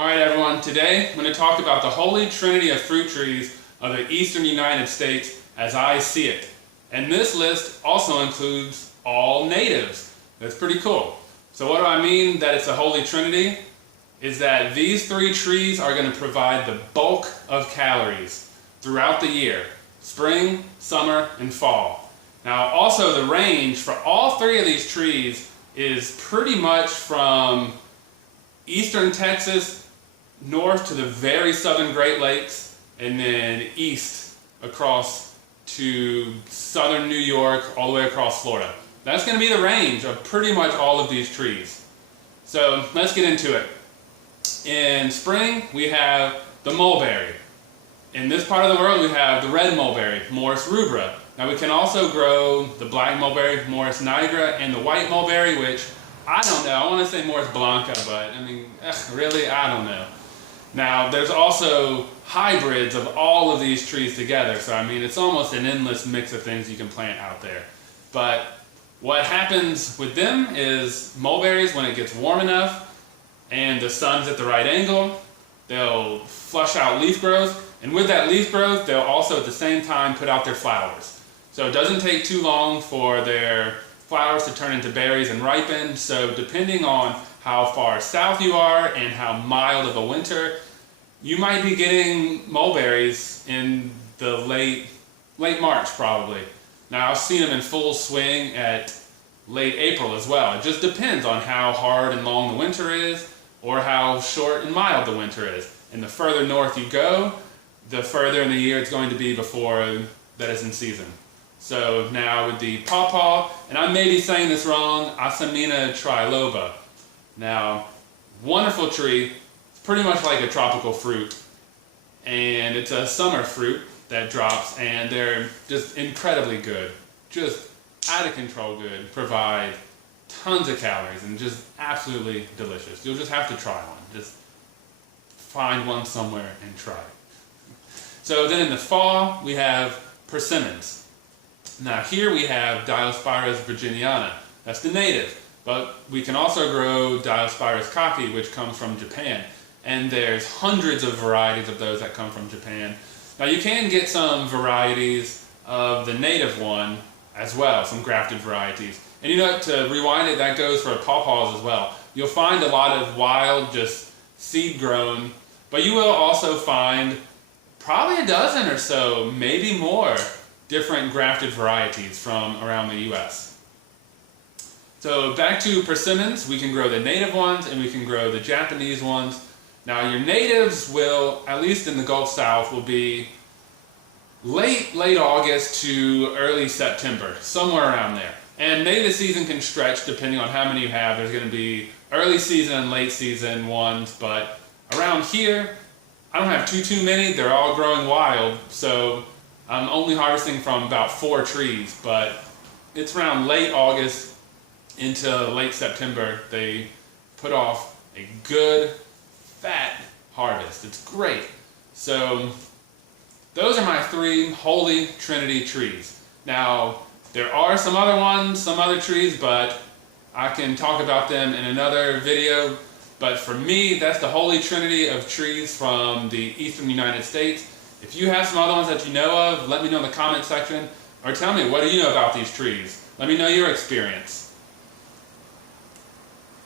Alright everyone, today I'm going to talk about the holy trinity of fruit trees of the eastern United States as I see it. And this list also includes all natives. That's pretty cool. So what do I mean that it's a holy trinity? Is that these three trees are going to provide the bulk of calories throughout the year. Spring, summer, and fall. Now also the range for all three of these trees is pretty much from eastern Texas north to the very southern Great Lakes, and then east across to southern New York all the way across Florida. That's going to be the range of pretty much all of these trees. So let's get into it. In spring we have the mulberry. In this part of the world we have the red mulberry, Morus rubra. Now we can also grow the black mulberry, Morus nigra, and the white mulberry, which I don't know. I want to say Morus blanca, but I mean, really, I don't know. Now there's also hybrids of all of these trees together, so I mean it's almost an endless mix of things you can plant out there. But what happens with them is mulberries, when it gets warm enough and the sun's at the right angle, they'll flush out leaf growth, and with that leaf growth they'll also at the same time put out their flowers. So it doesn't take too long for their flowers to turn into berries and ripen, so depending on how far south you are and how mild of a winter, you might be getting mulberries in the late March probably. Now I've seen them in full swing at late April as well. It just depends on how hard and long the winter is or how short and mild the winter is. And the further north you go, the further in the year it's going to be before that is in season. So now with the pawpaw, and I may be saying this wrong, Asamina triloba. Now, wonderful tree. It's pretty much like a tropical fruit, and it's a summer fruit that drops, and they're just incredibly good, just out of control good, provide tons of calories, and just absolutely delicious. You'll just have to try one. Just find one somewhere and try it. So then in the fall, we have persimmons. Now here we have Diospyros virginiana. That's the native. But we can also grow Diospyros kaki, which comes from Japan. And there's hundreds of varieties of those that come from Japan. Now you can get some varieties of the native one as well, some grafted varieties. And you know, to rewind it, that goes for pawpaws as well. You'll find a lot of wild, just seed grown, but you will also find probably a dozen or so, maybe more, different grafted varieties from around the US. So back to persimmons, we can grow the native ones and we can grow the Japanese ones. Now your natives will, at least in the Gulf South, will be late August to early September, somewhere around there. And maybe the season can stretch depending on how many you have. There's going to be early season and late season ones, but around here, I don't have too many. They're all growing wild, so I'm only harvesting from about 4 trees, but it's around late August into late September. They put off a good, fat harvest. It's great. So those are my 3 holy trinity trees. Now, there are some other ones, some other trees, but I can talk about them in another video. But for me, that's the holy trinity of trees from the eastern United States. If you have some other ones that you know of, let me know in the comment section, or tell me, what do you know about these trees? Let me know your experience.